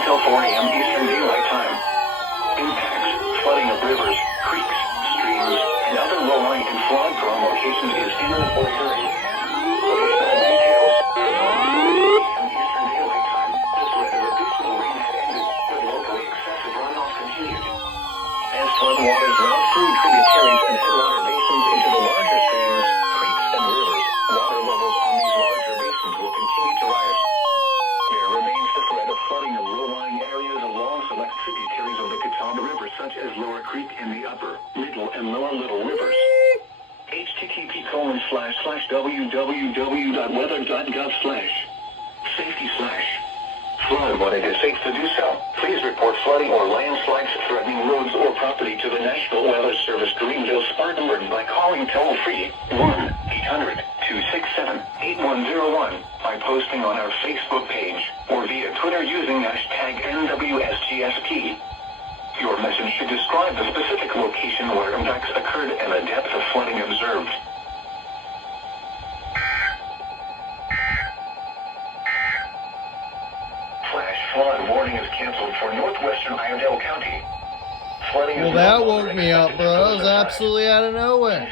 until 4 a.m. Eastern Daylight Time. Impacts, flooding of rivers, creeks, streams, and other low-lying and flood-prone locations is imminent or hearing. Additional details. Eastern Daylight Time. The threat of additional rain had ended, but locally excessive runoff continued. As floodwaters route through tributaries and headwater basins into the larger streams, creeks, and rivers, water levels on these larger basins will continue to rise. There remains the threat of flooding of low-lying areas along select tributaries of the Catawba River, such as Lower Creek and the Upper, Middle, and Lower Little Rivers. http://www.weather.gov/safety/flood. When it is safe to do so, please report flooding or landslides threatening roads or property to the National Weather Service Greenville Spartanburg by calling toll-free 1-800-267-8101, by posting on our Facebook page, or via Twitter using #NWSGSP. Your message should describe the specific location where impacts occurred and the depth of flooding observed. Flash flood warning is canceled for northwestern Iredell County. Flooding Well, that woke me up, bro. That was absolutely out of nowhere.